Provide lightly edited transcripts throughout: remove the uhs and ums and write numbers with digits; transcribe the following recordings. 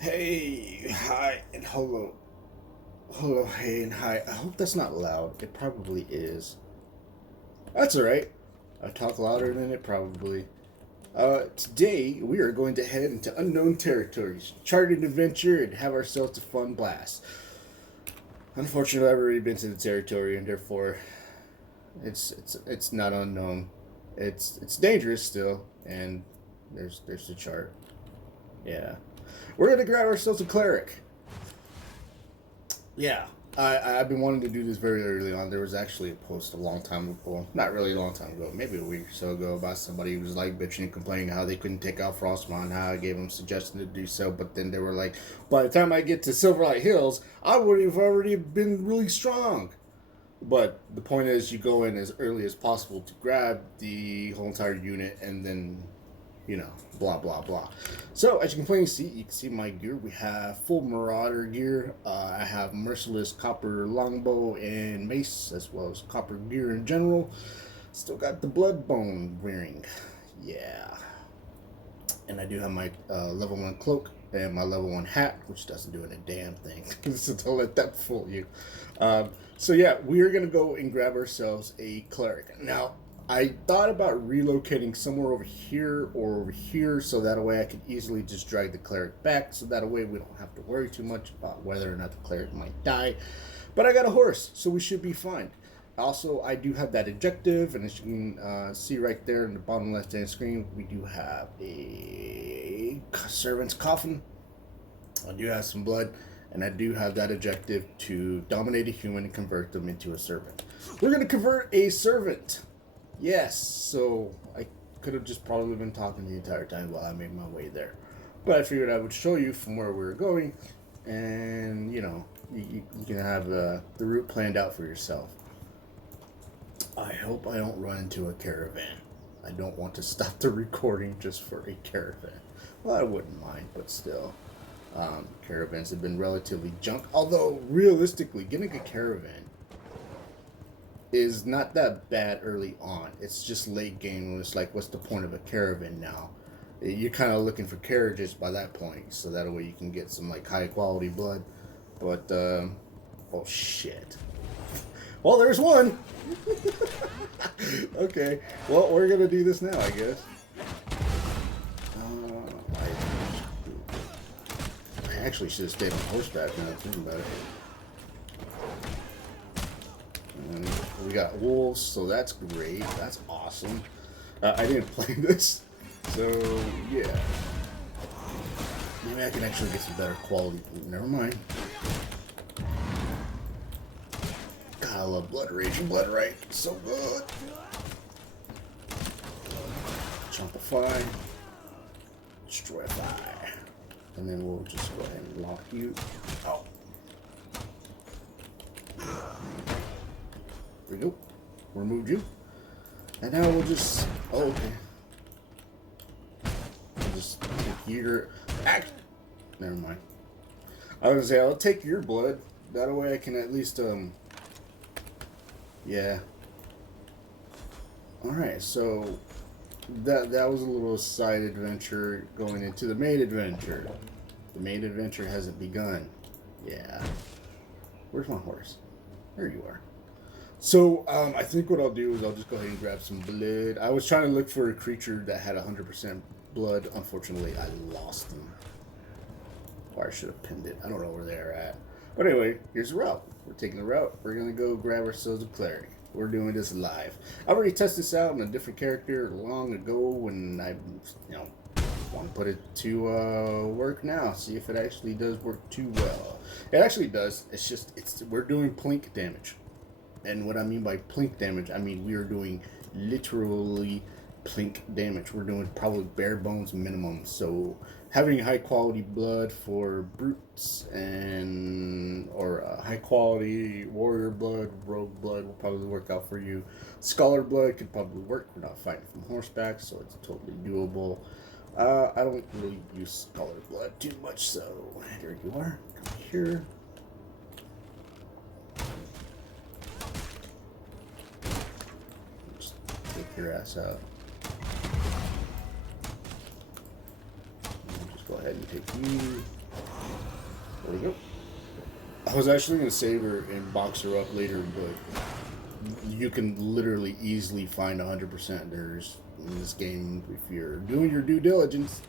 Hey, hi, and hello. Hello, hey, and hi. I hope that's not loud. It probably is. That's alright. I talk louder than it probably. Today we are going to head into unknown territories, chart an adventure, and have ourselves a fun blast. Unfortunately, I've already been to the territory, and therefore, it's not unknown. It's dangerous still, and there's the chart. Yeah, we're gonna grab ourselves a cleric. Yeah, I've been wanting to do this very early on. There was actually a post a long time ago, not really a long time ago, maybe a week or so ago, about somebody who was like bitching and complaining how they couldn't take out Frostmourne, how I gave them suggestion to do so, but then they were like, by the time I get to Silverlight Hills, I would have already been really strong. But the point is, you go in as early as possible to grab the whole entire unit, and then blah blah blah. So as you can plainly see, you can see my gear. We have full Marauder gear. I have merciless copper longbow and mace, as well as copper gear in general. Still got the bloodbone wearing, yeah. And I do have my level 1 cloak and my level 1 hat, which doesn't do a damn thing. So don't let that fool you. So yeah, we are gonna go and grab ourselves a cleric. Now, I thought about relocating somewhere over here or over here, so that way I could easily just drag the cleric back, so that way we don't have to worry too much about whether or not the cleric might die. But I got a horse, so we should be fine. Also, I do have that objective, and as you can see right there in the bottom left-hand screen, we do have a servant's coffin. I do have some blood, and I do have that objective to dominate a human and convert them into a servant. We're going to convert a servant. Yes, so I could have just probably been talking the entire time while I made my way there. But I figured I would show you from where we were going, and you can have the route planned out for yourself. I hope I don't run into a caravan. I don't want to stop the recording just for a caravan. Well, I wouldn't mind, but still. Caravans have been relatively junk. Although, realistically, getting a caravan is not that bad early on. It's just late game when it's like, what's the point of a caravan now? You're kind of looking for carriages by that point, so that way you can get some like high quality blood. But, oh shit. Well, there's one! Okay, well, we're gonna do this now, I guess. I actually should have stayed on horseback now, thinking about it. And we got wolves, so that's great. That's awesome. I didn't play this, so yeah. Maybe I can actually get some better quality. Never mind. God, I love Blood Rage and Blood Right. So good. Chompify. Destroyify. And then we'll just go ahead and lock you. Oh. There we go. Removed you. And now we'll just... Oh, okay. We'll just take your... Never mind. I was gonna say, I'll take your blood. That way I can at least, Yeah. Alright, so... That was a little side adventure going into the main adventure. The main adventure hasn't begun. Yeah. Where's my horse? There you are. So, I think what I'll do is I'll just go ahead and grab some blood. I was trying to look for a creature that had 100% blood. Unfortunately, I lost them. Or I should have pinned it. I don't know where they're at. But anyway, here's the route. We're taking the route. We're going to go grab ourselves a cleric. We're doing this live. I already tested this out on a different character long ago when I, want to put it to work now. See if it actually does work too well. It actually does. It's just, we're doing plink damage. And what I mean by plink damage, I mean we are doing literally plink damage. We're doing probably bare bones minimum. So having high quality blood for brutes or high quality warrior blood, rogue blood will probably work out for you. Scholar blood could probably work. We're not fighting from horseback, so it's totally doable. I don't really use scholar blood too much, so there you are. Come here. Just take your ass out. Go ahead and take you. There we go. I was actually going to save her and box her up later, but you can literally easily find 100% theirs in this game if you're doing your due diligence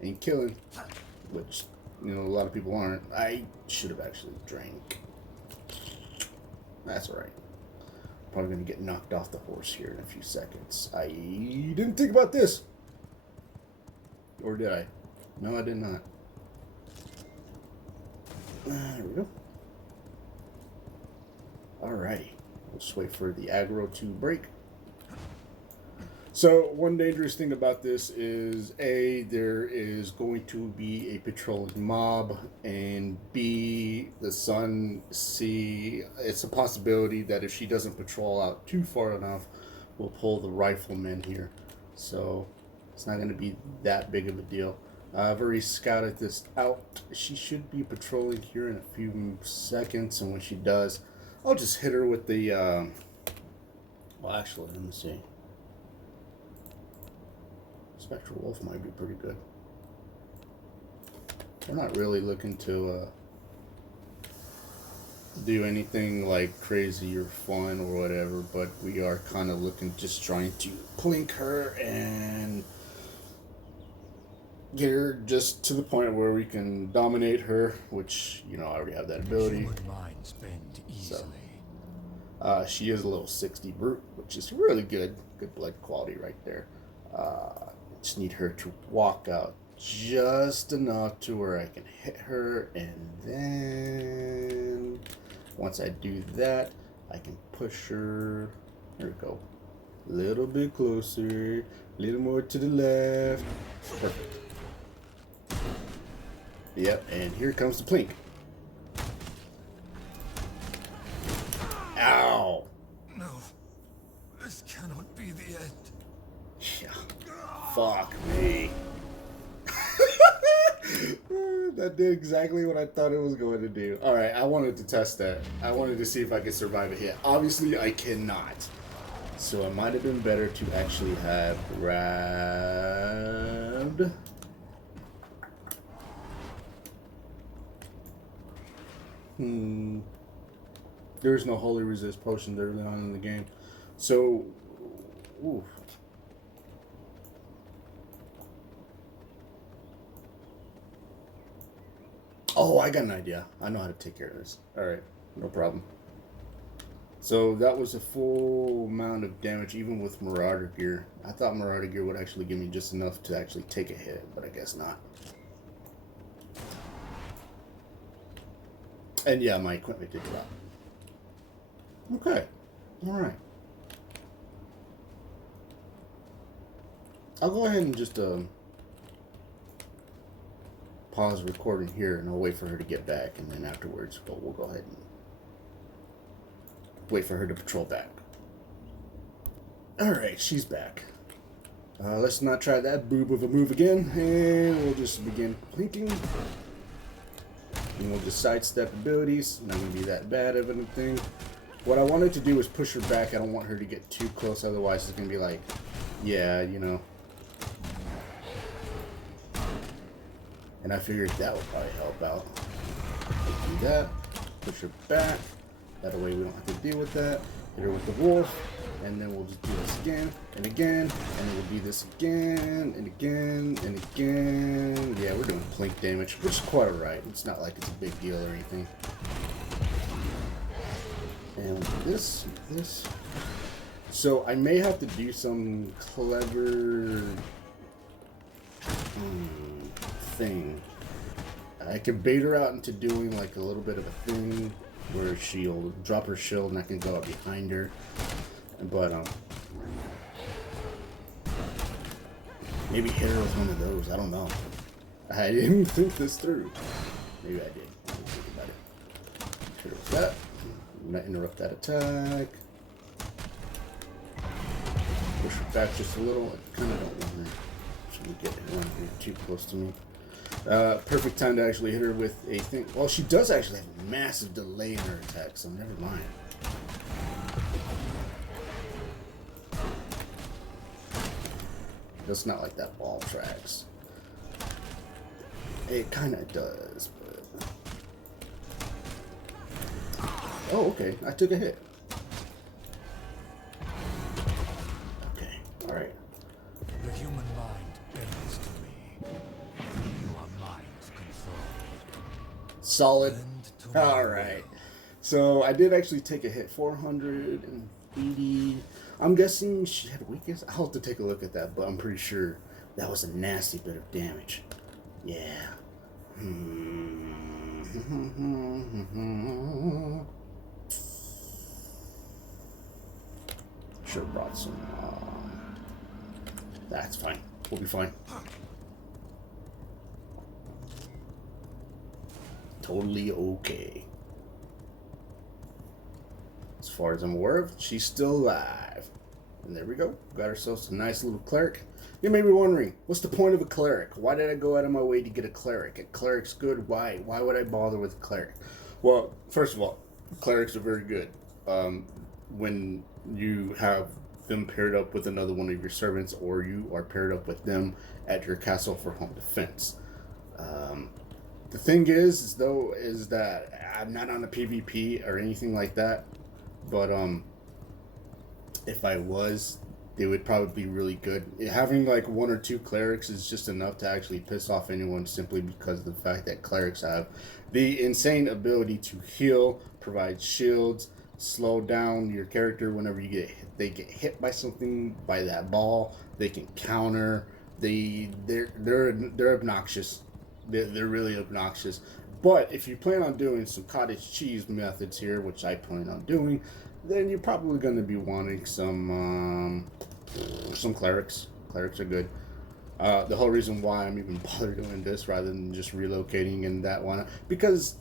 and killing, which, you know, a lot of people aren't. I should have actually drank. That's alright. Probably going to get knocked off the horse here in a few seconds. I didn't think about this. Or did I? No, I did not. There we go. Alrighty. We'll just wait for the aggro to break. So, one dangerous thing about this is A, there is going to be a patrolling mob, and B, the sun, C, it's a possibility that if she doesn't patrol out too far enough, we'll pull the riflemen here. So, it's not going to be that big of a deal. I've already scouted this out. She should be patrolling here in a few seconds, and when she does, I'll just hit her with the, well, actually, let me see. Spectral Wolf might be pretty good. We're not really looking to do anything like crazy or fun or whatever, but we are kind of looking, just trying to plink her and get her just to the point where we can dominate her, which, you know, I already have that ability. Human minds bend easily. So, she is a level 60 brute, which is really good. Good blood quality right there. Just need her to walk out just enough to where I can hit her, and then once I do that, I can push her. There we go. A little bit closer, a little more to the left. Perfect. Yep, and here comes the plink. Ow! No, this cannot be the end. Yeah. Fuck me. That did exactly what I thought it was going to do. Alright, I wanted to test that. I wanted to see if I could survive a hit. Obviously, I cannot. So it might have been better to actually have grabbed... There's no holy resist potions early on in the game. So... Ooh. Oh, I got an idea. I know how to take care of this. Alright, no problem. So that was a full amount of damage, even with Marauder gear. I thought Marauder gear would actually give me just enough to actually take a hit, but I guess not. And yeah, my equipment did drop. Okay. Alright. I'll go ahead and just pause recording here, and I'll wait for her to get back, and then afterwards we'll go ahead and wait for her to patrol back. Alright, she's back. Let's not try that boob of a move again, and we'll just begin plinking. And we'll just sidestep abilities. Not going to be that bad of anything. What I wanted to do is push her back. I don't want her to get too close, otherwise it's going to be like, yeah, you know. And I figured that would probably help out. Do that, push her back. That way we don't have to deal with that. Hit her with the wolf, and then we'll just do this again and again, and then we'll do this again and again and again. Yeah, we're doing plink damage, which is quite alright. It's not like it's a big deal or anything. And this. So I may have to do some clever thing. I could bait her out into doing like a little bit of a thing where she'll drop her shield and I can go up behind her. But maybe hit her with one of those. I don't know. I didn't think this through. Maybe I did. I didn't think about it. Hit her with that. Not interrupt that attack. Push her back just a little. I kind of don't want her to get around here too close to me. Perfect time to actually hit her with a thing. Well, she does actually have a massive delay in her attack, so never mind. That's not like that ball tracks. It kind of does, but... Oh, okay. I took a hit. Okay, alright. The human mind bends to me. You are mind's control. Solid. Bend to my Alright. will. So, I did actually take a hit. 480. I'm guessing she had weakness. I'll have to take a look at that, but I'm pretty sure that was a nasty bit of damage. Yeah. Should have brought some. That's fine. We'll be fine. Totally okay. As far as I'm aware of, she's still alive. And there we go. Got ourselves a nice little cleric. You may be wondering, what's the point of a cleric? Why did I go out of my way to get a cleric? A cleric's good. Why? Why would I bother with a cleric? Well, first of all, clerics are very good. When you have them paired up with another one of your servants, or you are paired up with them at your castle for home defense. The thing is that I'm not on a PvP or anything like that, but if I was, they would probably be really good. Having like one or two clerics is just enough to actually piss off anyone, simply because of the fact that clerics have the insane ability to heal, provide shields, slow down your character whenever they get hit by something, by that ball. They can counter. They're obnoxious. They're really obnoxious. But if you plan on doing some cottage cheese methods here, which I plan on doing, then you're probably going to be wanting some clerics. Clerics are good. The whole reason why I'm even bothered doing this rather than just relocating and that one, because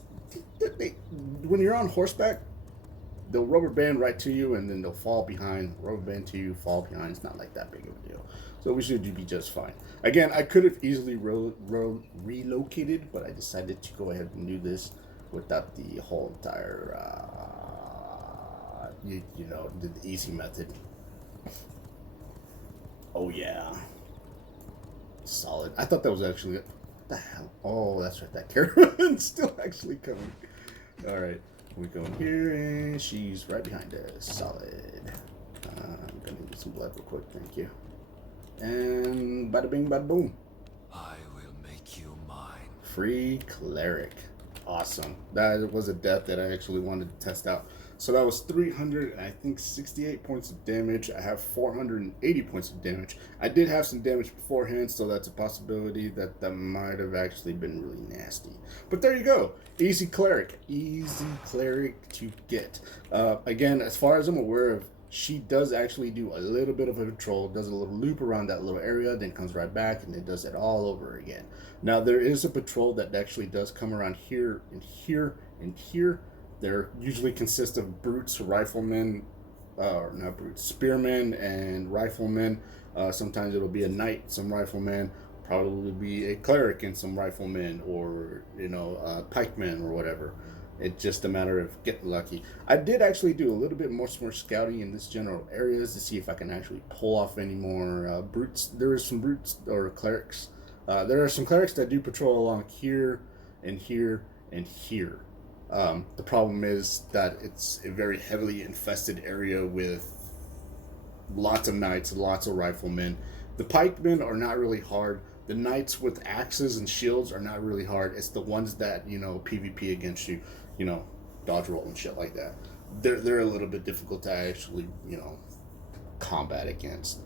when you're on horseback, they'll rubber band right to you and then they'll fall behind. Rubber band to you, fall behind. It's not like that big of a deal. So we should be just fine. Again, I could have easily relocated, but I decided to go ahead and do this without the whole entire, the easy method. Oh, yeah. Solid. I thought that was actually... What the hell? Oh, that's right. That caravan's still actually coming. All right. We go in here, and she's right behind us. Solid. I'm going to get some blood real quick. Thank you. And bada bing, bada boom. I will make you mine. Free cleric. Awesome. That was a death that I actually wanted to test out. So that was 368 points of damage. I have 480 points of damage. I did have some damage beforehand, so that's a possibility that might have actually been really nasty. But there you go. Easy cleric. Easy cleric to get. Again, as far as I'm aware of, she does actually do a little bit of a patrol, does a little loop around that little area, then comes right back, and then does it all over again. Now, there is a patrol that actually does come around here and here and here. There usually consist of brutes, riflemen, not brutes, spearmen and riflemen. Sometimes it'll be a knight, some riflemen, probably be a cleric and some riflemen, or, pikemen or whatever. It's just a matter of getting lucky. I did actually do a little bit more scouting in this general areas to see if I can actually pull off any more brutes. There are some brutes or clerics. There are some clerics that do patrol along here and here and here. The problem is that it's a very heavily infested area with lots of knights, lots of riflemen. The pikemen are not really hard. The knights with axes and shields are not really hard. It's the ones that, PvP against you, dodge roll and shit like that. They're a little bit difficult to actually, combat against.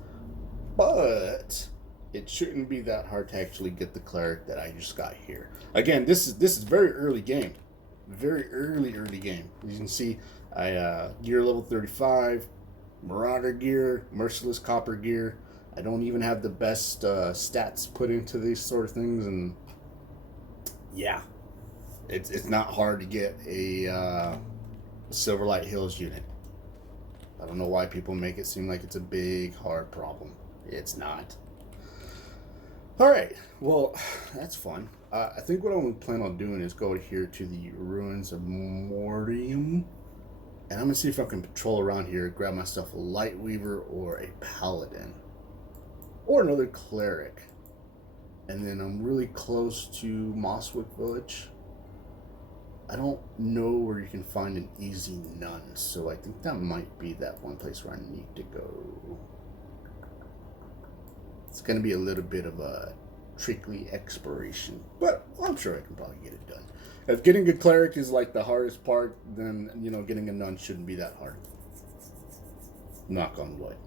But it shouldn't be that hard to actually get the cleric that I just got here. Again, this is very early game. Very early game. As you can see, I gear level 35, Marauder gear, Merciless copper gear. I don't even have the best stats put into these sort of things, and yeah, it's not hard to get a Silverlight Hills unit. I don't know why people make it seem like it's a big hard problem. It's not. All right, well, that's fun. I think what I'm plan on doing is go here to the ruins of Mortium, and I'm gonna see if I can patrol around here, grab myself a light weaver or a paladin, or another cleric. And then I'm really close to Mosswick Village. I don't know where you can find an easy nun, so I think that might be that one place where I need to go. It's going to be a little bit of a tricky exploration, but I'm sure I can probably get it done. If getting a cleric is like the hardest part, then, you know, getting a nun shouldn't be that hard. Knock on wood.